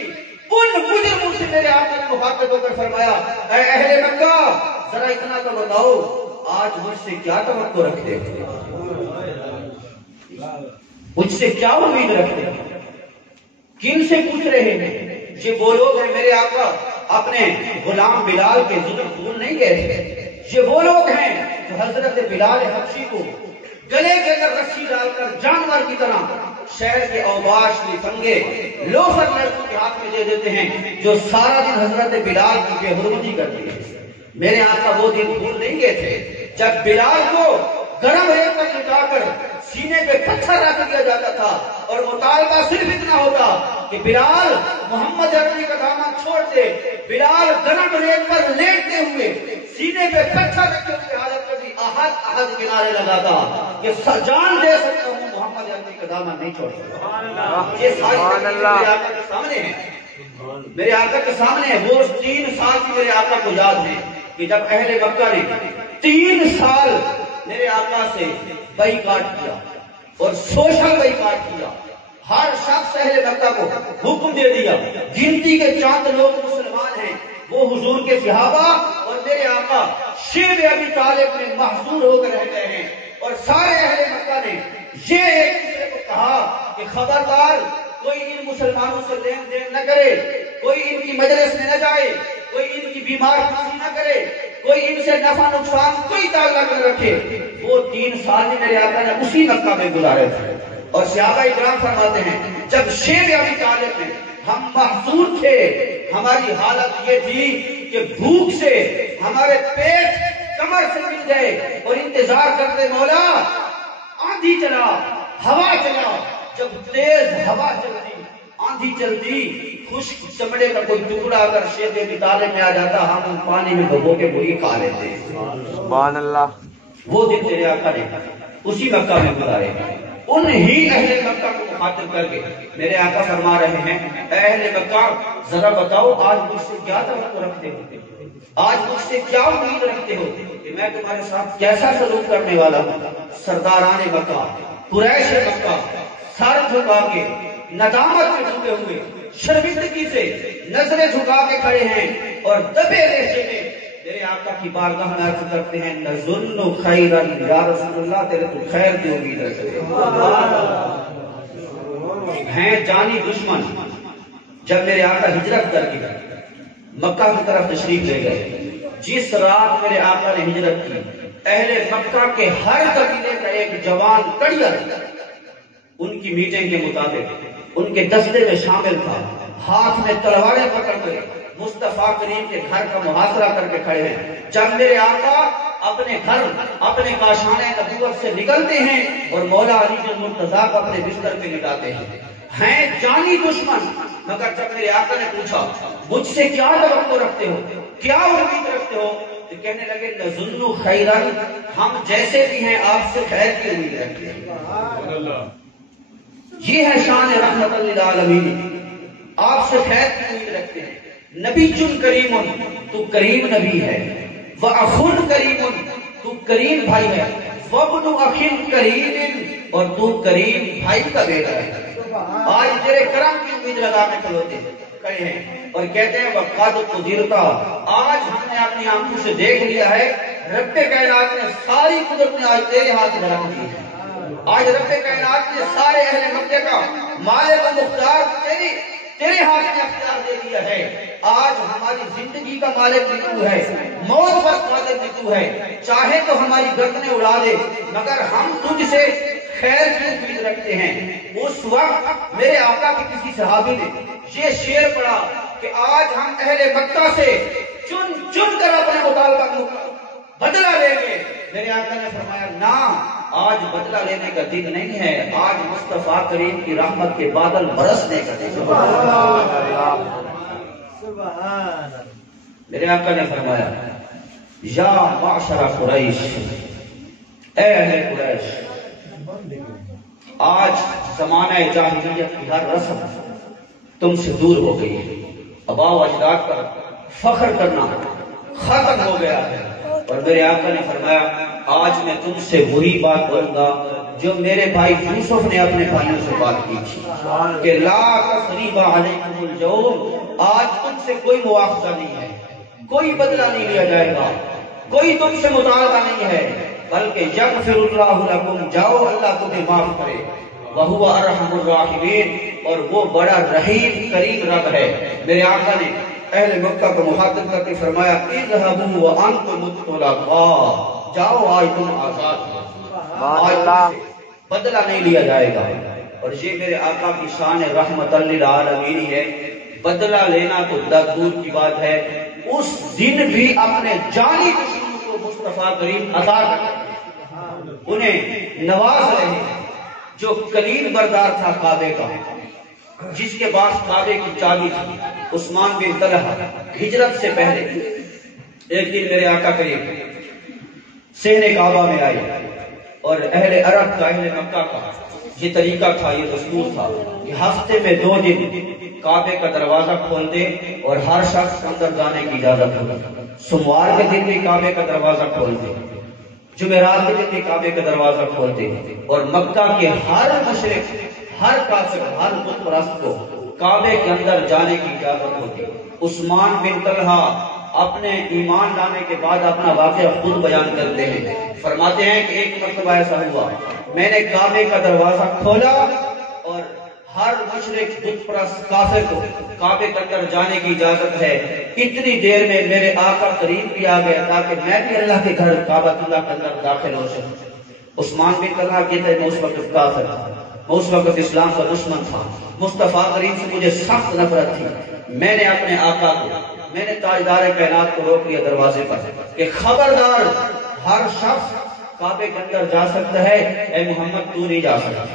ان مجرموں سے میرے آقا نے مخاطب ہو کر فرمایا اے اہل مکہ ذرا اتنا تو بتاؤ آج مجھ سے کیا توقع رکھتے ہو، مجھ سے کیا امید رکھتے ہیں، کن سے پوچھ رہے ہیں؟ یہ وہ لوگ ہیں میرے آقا اپنے غلام بلال کے ظلم بھول نہیں گئے تھے، یہ وہ لوگ ہیں جو حضرت بلال حبشی کو گلے کے اندر رسی ڈال کر جانور کی طرح شہر کے اوباش نفنگے لوفر لڑکوں کے ہاتھ میں دے دیتے ہیں، جو سارا دن حضرت بلال کی بے حرمتی کرتی ہے۔ میرے آقا وہ دن بھول نہیں گئے تھے جب بلال کو گرم ریت پر لٹا کر سینے پہ پتھر رکھ دیا جاتا تھا اور مطالبہ صرف اتنا ہوتا کہ بلال محمد عربی کا دامن چھوڑ دے، بلال گرم ریت پر لیٹتے ہوئے سینے پہ پتھر رکھے ہوئے حالت میں بھی احد کنارے لگاتا کہ جان دے سکتا ہوں محمد عربی کا دامن نہیں چھوڑ سکتا۔ یہ ساری میرے آقا کے سامنے ہے، میرے آقا کے سامنے ہے۔ وہ 3 سال کی میرے آقا کو یاد ہے کہ جب اہل مکہ نے 3 سال میرے آقا سے بائیکاٹ کیا اور سوشل بائیکاٹ کیا، ہر شخص اہل مکہ کو حکم دے دیا، گنتی کے چند لوگ مسلمان ہیں، وہ حضور کے صحابہ اور میرے آقا شیب ابی طالب میں محصور ہو کر رہ گئے ہیں، اور سارے اہل مکہ نے یہ ایک دوسرے کو کہا کہ خبردار کوئی ان مسلمانوں سے لین دین نہ کرے، کوئی ان کی مجلس میں نہ جائے، کوئی ان کی بیمار پوری نہ کرے، کوئی ان سے نفع نقصان کوئی تعلق نہ رکھے۔ وہ 3 سال میرے آقا نے اسی مکہ میں گزارے تھے، اور صحابہ اکرام فرماتے ہیں جب شیب ابی طالب میں ہم محصور تھے، ہماری حالت یہ تھی کہ بھوک سے ہمارے پیٹ کمر سے مل گئے اور انتظار کرتے مولا آندھی چلا، ہوا چلا، جب تیز ہوا چلتی، آندھی چلتی، خشک چمڑے کا کوئی ٹکڑا اگر شیب ابی طالب میں آ جاتا ہم پانی میں ڈبو کے وہی کھا لیتے۔ سبحان اللہ۔ وہ دن میرے آقا نے اسی مکہ میں گزارے، انہی اہل مکہ کو مخاطب کر کے میرے آقا فرما رہے ہیں اے اہل مکہ ذرا بتاؤ آج مجھ سے کیا توقع رکھتے ہو، آج مجھ سے کیا امید رکھتے ہو کہ میں تمہارے ساتھ کیسا سلوک کرنے والا ہوں۔ سرداران مکہ، قریش مکہ سر جھکا کے ندامت میں ڈوبے ہوئے شرمندگی سے نظریں جھکا کے کھڑے ہیں اور دبے لہجے میں میرے آقا کی بارگاہ میں عرض کرتے ہیں نظن خیرا یا رسول اللہ، تیرے تو خیر کی امید رکھتے ہیں۔ جانی دشمن جب میرے آقا ہجرت کر کے مکہ کی طرف تشریف لے گئے، جس رات میرے آقا نے ہجرت کی، اہل مکہ کے ہر قبیلے کا ایک جوان کڑیر ان کی میٹنگ کے مطابق ان کے دستے میں شامل تھا، ہاتھ میں تلواریں پکڑ کر مصطفیٰ کریم کے گھر کا محاصرہ کر کے کھڑے ہیں. جب میرے آقا اپنے گھر اپنے کاشانِ نبوت سے نکلتے ہیں اور مولا علی المرتضیٰ کو اپنے بستر پہ لٹاتے ہیں جانی دشمن. مگر جب میرے آقا نے پوچھا مجھ سے کیا توقع رکھتے ہو, کیا امید رکھتے ہو, تو کہنے لگے نظن خیرن, ہم جیسے بھی ہیں آپ سے خیر کی امید رکھتے ہیں. یہ ہے شان رحمت للعالمین, آپ سے خیر کی امید رکھتے ہیں. نبی چن کریم, تو کریم نبی ہے. وَأَخٌ کریم, تو کریم بھائی ہے. وَابْنُ أَخٍ کریم, اور تو کریم بھائی کا بیٹا ہے. آج تیرے کرم کی امید لگا کے کھڑے ہیں اور کہتے ہیں وقت قدرتا, آج ہم نے اپنی آنکھوں سے دیکھ لیا ہے رب کائنات نے ساری قدرت نے آج تیرے ہاتھ میں رکھ دی ہے. آج رب کائنات نے سارے اہل مکہ کا مالک و مختار تیرے ہاتھ میں اختیار دے دیا ہے. آج ہماری زندگی کا مالک بھی تو ہے, موت پر قادر بھی تو ہے. چاہے تو ہماری گردنیں اڑا دے, مگر ہم تجھ سے خیر کی امید رکھتے ہیں. اس وقت میرے آقا کے کسی صحابی نے یہ شعر پڑھا کہ آج ہم اہل مکہ سے چن چن کر اپنے مطالبہ بدلہ لیں گے. میرے آقا نے فرمایا نہ, آج بدلہ لینے کا دن نہیں ہے, آج مصطفیٰ کریم کی رحمت کے بادل برسنے کا دن. میرے آقا نے فرمایا یا معشر قریش, اے اہل قریش, آج زمانہ جاہلیت کی ہر رسم تم سے دور ہو گئی ہے. آباء و اجداد پر فخر کرنا ختم ہو گیا ہے. اور میرے آقا نے فرمایا آج میں تم سے وہی بات بولوں گا جو میرے بھائی یوسف نے اپنے بھائیوں سے بات کی تھی کہ لا تثریب علیکم اليوم, آج تم سے کوئی مواخذہ نہیں ہے, کوئی بدلہ نہیں لیا جائے گا, کوئی تم سے مطالبہ نہیں ہے, بلکہ یغفر اللہ لکم, جاؤ اللہ تمہیں معاف کرے. وہو ارحم الراحمین, اور وہ بڑا رحیم کریم رب ہے. میرے آقا نے اہل مکہ کو مخاطب کر کے فرمایا اذهبوا وانتم مطلقاء, جاؤ آج تم آزاد ہو, آج بدلہ نہیں لیا جائے گا. اور یہ میرے آقا کی شان رحمت للعالمین ہے. بدلہ لینا تو دور کی بات ہے, اس دن بھی اپنے جانی دشمنوں کو مصطفیٰ کریم عطا کرتے, انہیں نواز رہے ہیں. جو کلید بردار تھا کعبے کا, جس کے پاس کعبے کی چابی تھی, عثمان بن طلحہ, ہجرت سے پہلے ایک دن میرے آقا کریم صحن کعبہ میں آئے اور اہل عرب کا, اہل مکہ کا یہ طریقہ تھا, یہ دستور تھا کہ ہفتے میں 2 دن کعبے کا دروازہ کھولتے اور ہر شخص اندر جانے کی اجازت ہوتی. سوموار کے دن بھی کعبے کا دروازہ کھولتے, جمعرات کے دن بھی کعبے کا دروازہ کھولتے, اور مکہ کے ہر مشرک, ہر کافر, ہر بت پرست کو کعبے کے اندر جانے کی اجازت ہوتی. عثمان بن طلحہ اپنے ایمان لانے کے بعد اپنا واقعہ خود بیان کرتے ہیں, فرماتے ہیں کہ ایک مرتبہ ایسا ہوا, میں نے کعبے کا دروازہ کھولا اور ہر مشرک بت پرست کافر کو کعبے کے اندر جانے کی اجازت ہے. اتنی دیر میں میرے آقا قریب بھی آ گیا تاکہ میں بھی اللہ کے گھر کعبہ اللہ کے اندر داخل ہو سکوں. عثمان بن طلحہ کہتے ہیں میں اس وقت کافر تھا, میں اس وقت اسلام کا دشمن تھا, مصطفیٰ کریم سے مجھے سخت نفرت تھی. میں نے اپنے آقا کو, میں نے تاجدار کائنات کو روک لیا دروازے پر کہ خبردار, ہر شخص کعبے کے اندر جا سکتا ہے, اے محمد تو نہیں جا سکتا.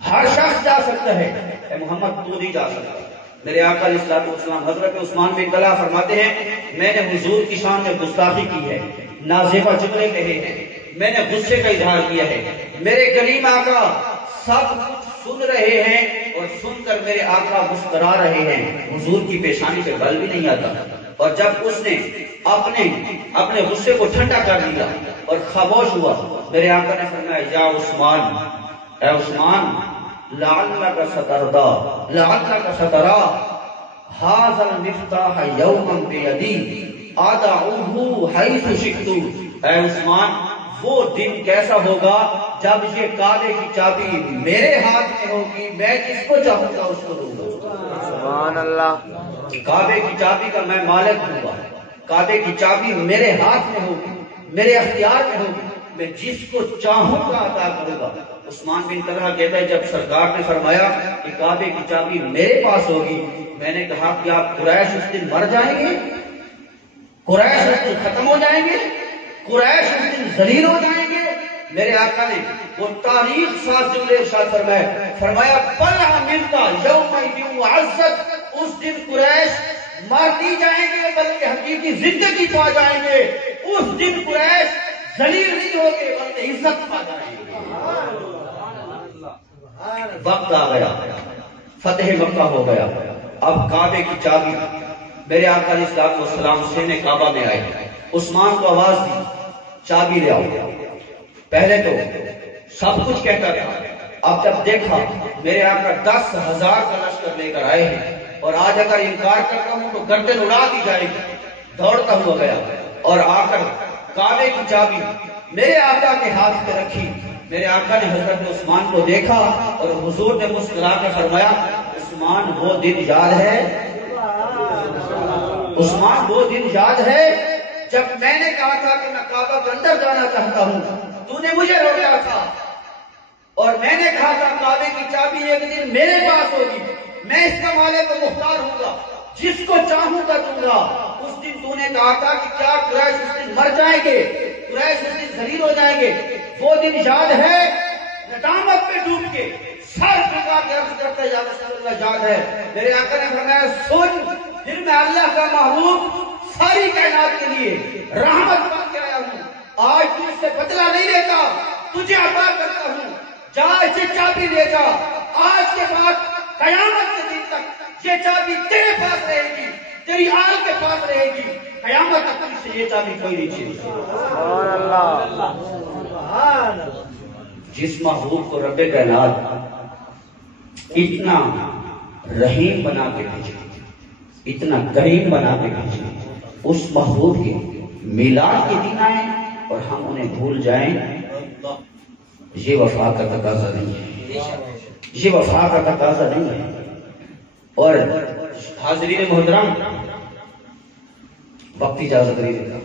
ہر شخص جا سکتا ہے, اے محمد تو نہیں جا سکتا. میرے آقا علیہ الصلوۃ والسلام حضرت عثمان بن طلحہ فرماتے ہیں میں نے حضور کی شان میں گستاخی کی ہے, نازیبہ جملے کہے ہیں, میں نے غصے کا اظہار کیا ہے. میرے کریم آقا سب سن رہے ہیں اور سن کر میرے آقا مسکرا رہے ہیں, حضور کی پیشانی پہ بل بھی نہیں آتا. اور جب اس نے اپنے غصے کو ٹھنڈا کر لیا اور خاموش ہوا, میرے آقا نے فرمایا یا عثمان, اے عثمان, لعلک سترضا, لعلک سترا ھذا المفتاح یوما بیدی ادعوہ حیث شئت. اے عثمان, وہ دن کیسا ہوگا جب یہ کعبے کی چابی میرے ہاتھ میں ہوگی, میں جس کو چاہوں گا اس کو دوں گا. سبحان اللہ. کعبے کی چابی کا میں مالک ہوں گا, کعبے کی چابی میرے ہاتھ میں ہوگی, میرے اختیار میں ہوگی, میں جس کو چاہوں گا عطا کروں گا. عثمان بن طلحہ کہتا ہے جب سرکار نے فرمایا کہ کعبے کی چابی میرے پاس ہوگی، میں نے کہا کہ آپ قریش اس دن مر جائیں گے، قریش اس دن ختم ہو جائیں گے، قریش اس دن ذلیل ہو جائیں گے؟ میرے آقا نے وہ تاریخ ساز جملے ارشاد فرمایا بل عملت یومئذ وعزت، اس دن قریش مار دی جائیں گے بلکہ حقیقی زندگی پا جائیں گے، اس دن قریش ذلیل نہیں ہوگے بلکہ عزت پا جائیں گے۔ وقت آ گیا، فتح مکہ ہو گیا، اب کعبے کی چابی میرے آقا علیہ الصلوۃ والسلام سینے کعبہ میں آئے، عثمان کو آواز دی چابی لے آؤ۔ پہلے تو سب کچھ کہتا تھا، اب جب دیکھا میرے آقا 10,000 کا لشکر لے کر آئے ہیں اور آج اگر انکار کرتا ہوں تو گردن اڑا دی جائے گی، دوڑتا ہوا گیا اور آ کر کعبے کی چابی میرے آقا کے ہاتھ میں رکھی۔ میرے آقا نے حضرت عثمان کو دیکھا اور حضور نے مسکرا کے فرمایا عثمان وہ دن یاد ہے، عثمان وہ دن یاد ہے جب میں نے کہا تھا کہ میں کعبہ کے اندر جانا چاہتا ہوں، تو نے مجھے روکا تھا اور میں نے کہا تھا کعبے کی چابی ایک دن میرے پاس ہوگی، میں اس کا مالک و مختار ہوں گا، جس کو چاہوں گا دوں گا۔ اس دن تو نے کہا تھا کہ کیا قریش اس دن مر جائیں گے، قریش اس دن ذلیل ہو جائیں گے، وہ دن یاد ہے؟ ندامت میں ڈوب کے سر جھکا کے عرض کرتے یا رسول اللہ یاد ہے۔ میرے آقا نے فرمایا سن، پھر میں اللہ کا محبوب ساری کائنات کے لیے رحمت بن کے آیا ہوں، آج تو اس سے بدلہ نہیں لیتا، تجھے عطا کرتا ہوں، جا اسے چابی لے جا، آج کے بعد قیامت کے دن تک یہ چابی تیرے پاس رہے گی، تیری آل کے پاس رہے گی، قیامت تک تجھ سے یہ چابی کوئی نہیں چھین سکتا۔ جس محبوب کو رب کائنات اتنا رحیم بنا کے بھیجے، اتنا کریم بنا کے بھیجے، اس محبوب کے میلاد کے دن آئے اور ہم انہیں بھول جائیں، یہ وفا کا تقاضا نہیں ہے، یہ وفا کا تقاضا نہیں ہے۔ اور حاضرین محترم وقت اجازت نہیں دیتا،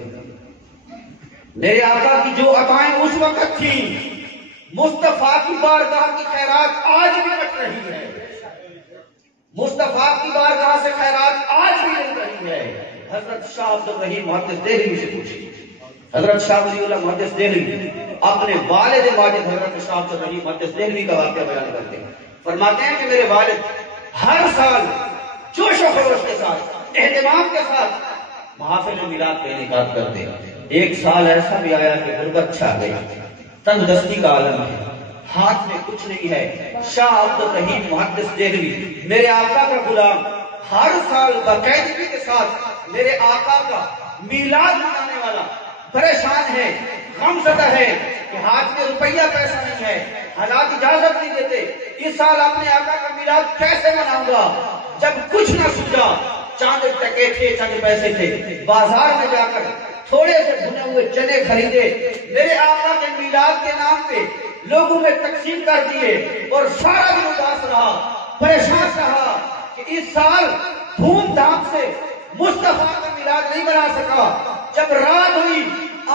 میرے آقا کی جو عطائیں اس وقت تھیں، مصطفیٰ کی بارگاہ کی خیرات آج بھی بٹ رہی ہے، مصطفیٰ کی بارگاہ سے خیرات آج بھی مل رہی ہے۔ حضرت شاہ عبد الرحیم محدث دہلوی سے پوچھیں، حضرت شاہ ولی اللہ محدث دہلوی اپنے والد ماجد حضرت شاہ عبد الرحیم محدث دہلوی کا واقعہ بیان کرتے ہیں، فرماتے ہیں کہ میرے والد ہر سال جوش و خروش کے ساتھ، اہتمام کے ساتھ محافل میلاد کا انعقاد کرتے ہیں۔ ایک سال ایسا بھی آیا کہ غربت چھا گئی، تنگدستی کا عالم ہے، ہاتھ میں کچھ نہیں ہے۔ شاہ عبد الرحیم محدث دہلوی میرے آقا کا غلام ہر سال باقاعدگی کے ساتھ میرے آقا کا میلاد منانے والا پریشان ہے، غم زدہ ہے کہ ہاتھ میں روپیہ پیسہ نہیں ہے، حالات اجازت نہیں دیتے، اس سال اپنے آقا کا میلاد کیسے مناؤں گا؟ جب کچھ نہ سوچا، چاند ٹکے تھے، چند پیسے تھے، بازار میں جا کر تھوڑے سے بھنے ہوئے چنے خریدے، میرے آقا کے میلاد کے نام پہ لوگوں میں تقسیم کر دیے اور سارا دن اداس رہا، پریشان رہا کہ اس سال دھوم دھام سے مصطفیٰ کا میلاد نہیں بنا سکا۔ جب رات ہوئی،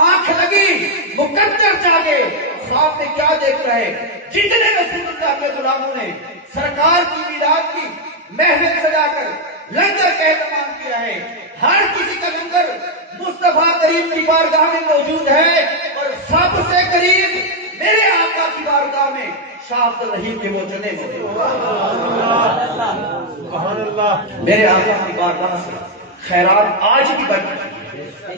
آنکھ لگی، مقدر جاگے، خواب میں کیا دیکھ رہے؟ جتنے رسول اللہ کے غلاموں نے سرکار کی میلاد کی محفل سجا کر لنگر کا اہتمام کیا ہے، ہر کسی کا لنگر مصطفیٰ کریم کی بارگاہ میں موجود ہے، اور سب سے قریب میرے آقا کی بارگاہ میں شاہ عبد الرحیم کے وہ چنے موجود ہیں۔ میرے آقا کی بارگاہ سے خیرات آج بھی بڑھ رہی ہے۔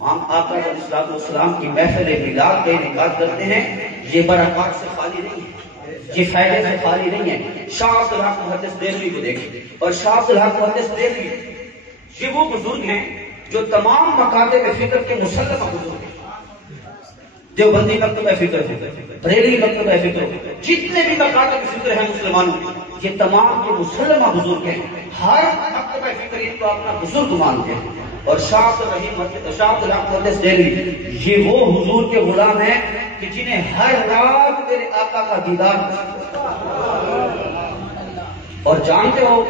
ہم آقا علیہ الصلوۃ والسلام کی محفل میلاد کا انعقاد کرتے ہیں، یہ برکات سے خالی نہیں ہے، یہ فائدے سے خالی نہیں ہے۔ شاہ عبد الحق محدث دہلوی کو دیکھیں، اور شاہ عبد الحق محدث دہلوی یہ وہ بزرگ ہیں جو تمام مکاتب فکر کے مسلمہ بزرگ ہیں۔ دیوبندی مکتبہ فکر ہے، بریلوی مکتبہ فکر ہے، جتنے بھی مکاتب فکر ہیں مسلمانوں، یہ تمام جو مسلمہ بزرگ ہیں، ہر مکتبہ فکر ان کو اپنا بزرگ مانتے ہیں۔ اور شاہ عبد الحق محدث دہلوی یہ وہ حضور کے غلام ہیں کہ جنہیں ہر رات میرے آقا کا دیدار اور جانتے ہو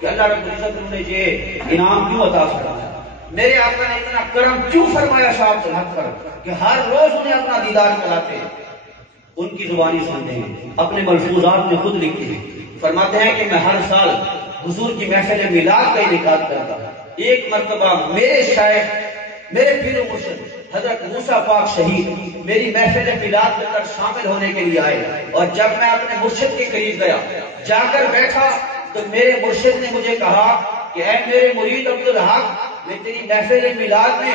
کہ اللہ رب العزت نے یہ انعام کیوں عطا فرمایا، میرے آقا نے اتنا کرم کیوں فرمایا شاہ عبد الحق پر کہ ہر روز انہیں اپنا دیدار کراتے، ان کی زبانی سنتے ہیں، اپنے ملفوظات میں خود لکھتے ہیں، فرماتے ہیں کہ میں ہر سال حضور کی محفل میلاد کا انعقاد کرتا ہوں۔ ایک مرتبہ میرے شیخ، میرے پیر و مرشد حضرت موسیٰ پاک شہید میری محفل میلاد کے اندر شامل ہونے کے لیے آئے، اور جب میں اپنے مرشد کے قریب گیا، جا کر بیٹھا تو میرے مرشد نے مجھے کہا کہ اے میرے مرید عبدالحق، میں تیری محفل میلاد میں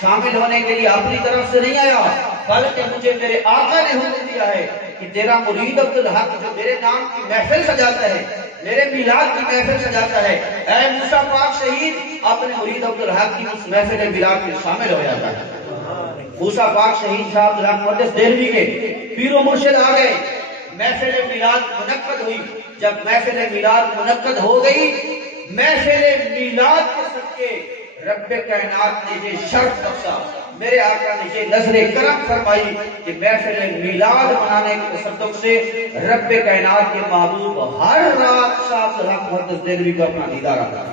شامل ہونے کے لیے اپنی طرف سے نہیں آیا، بلکہ مجھے میرے آقا نے حکم دیا ہے کہ تیرا مرید عبدالحق جو میرے نام کی محفل سجاتا ہے، میرے میلاد کی محفل سجاتا ہے، اے موسیٰ پاک شہید اپنے مرید عبدالحق کی اس محفل میلاد میں شامل ہو جاتا ہے۔ موسیٰ پاک شہید صاحب مقدس دہلوی کے پیر و مرشد آ گئے، محفل میلاد منعقد ہوئی۔ جب محفل میلاد منعقد ہو گئی، محفل میلاد کے صدقے رب کائنات نے یہ شرط بخشا، میرے آقا نے یہ نظر کرم فرمائی کہ محفل میلاد منانے کے تصدق سے رب کائنات کے محبوب ہر رات صاحب مقدس دہلوی کو اپنا دیدار عطا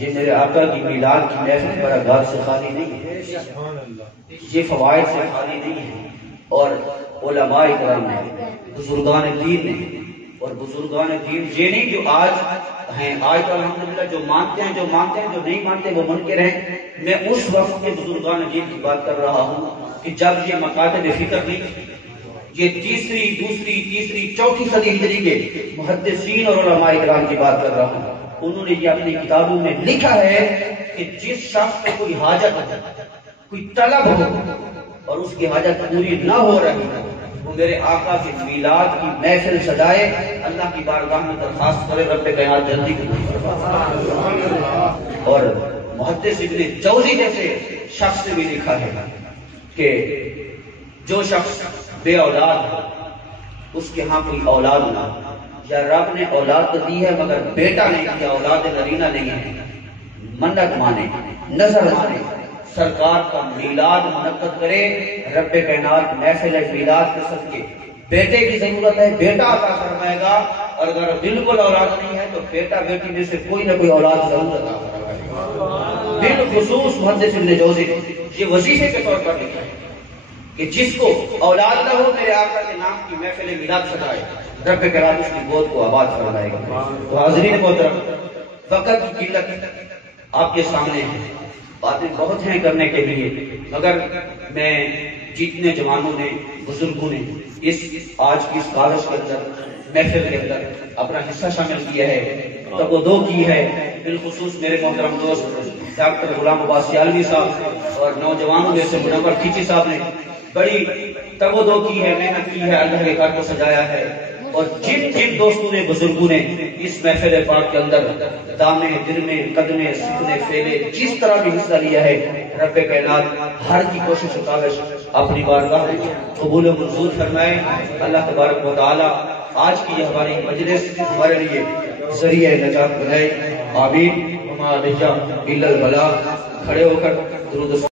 یہ میرے آقا کی میلاد کی محفل برکات سے خالی نہیں ہے، یہ فوائد سے خالی نہیں ہے، اور علماء کرام نے، بزرگان دین نے، اور بزرگان دین یہ نہیں جو آج ہیں، آج تو الحمدللہ جو مانتے ہیں جو نہیں مانتے وہ منکر ہیں۔ میں اس وقت کے بزرگان دین کی بات کر رہا ہوں کہ جب یہ مکاتب فکر نہیں، یہ تیسری، دوسری، تیسری، چوتھی صدی ہجری کے محدثین اور علماء کرام کی بات کر رہا ہوں۔ انہوں نے یہ اپنی کتابوں میں لکھا ہے کہ جس شخص کو کوئی حاجت ہو، کوئی طلب ہو اور اس کی حاجت پوری نہ ہو رہی ہے، وہ میرے آقا کے میلاد کی محفل سجائے، اللہ کی بارگاہ میں درخواست کرے، رب کائنات جلدی کی۔ اور محدث ابن جوزی جیسے شخص نے بھی لکھا ہے کہ جو شخص بے اولاد ہو، اس کے ہاں کوئی اولاد نہ، یا رب نے اولاد تو دی ہے مگر بیٹا نہیں دیا، اولاد نرینہ نہیں ہے، منت مانے، نظر مانے، سرکار کا میلاد منعقد کرے، رب کائنات محفل میلاد کے صدقے بیٹے کی ضرورت ہے، بیٹا عطا فرمائے گا، اور اگر بالکل اولاد نہیں ہے تو بیٹا بیٹی میں سے کوئی نہ کوئی اولاد ضرور عطا فرمائے گا۔ بالخصوص محدث ابن جوزی یہ وظیفے کے طور پر لکھا ہے کہ جس کو اولاد نہ ہو میرے آقا کے نام کی محفل میلاد سجائے، رب کائنات اس کی گود کو آباد فرمائے گا۔ تو حاضرین محترم، وقت کی قلت آپ کے سامنے ہے، باتیں بہت ہیں کرنے کے لیے، مگر میں جتنے جوانوں نے، بزرگوں نے اس آج کی اس کالج کے اندر، محفل کے اندر اپنا حصہ شامل کیا ہے، تقدو کی ہے، بالخصوص میرے محترم دوست ڈاکٹر غلام عباس سیالوی صاحب اور نوجوانوں میں سے منور کھیچی صاحب نے بڑی تقدو کی ہے، محنت کی ہے، اللہ کے گھر کو سجایا ہے، اور جن جن دوستوں نے، بزرگوں نے اس محفل پاک کے اندر دامے، درمے، قدمے، سکنے، فیلے جس طرح بھی حصہ لیا ہے، رب کائنات ہر کی کوشش و کاوش اپنی بارگاہ میں قبول و منظور فرمائے۔ اللہ تبارک و تعالی آج کی یہ ہماری مجلس ہمارے لیے ذریعہ نجات بنائے، آمین۔ وما علیہ الا البلاغ۔ کھڑے ہو کر درود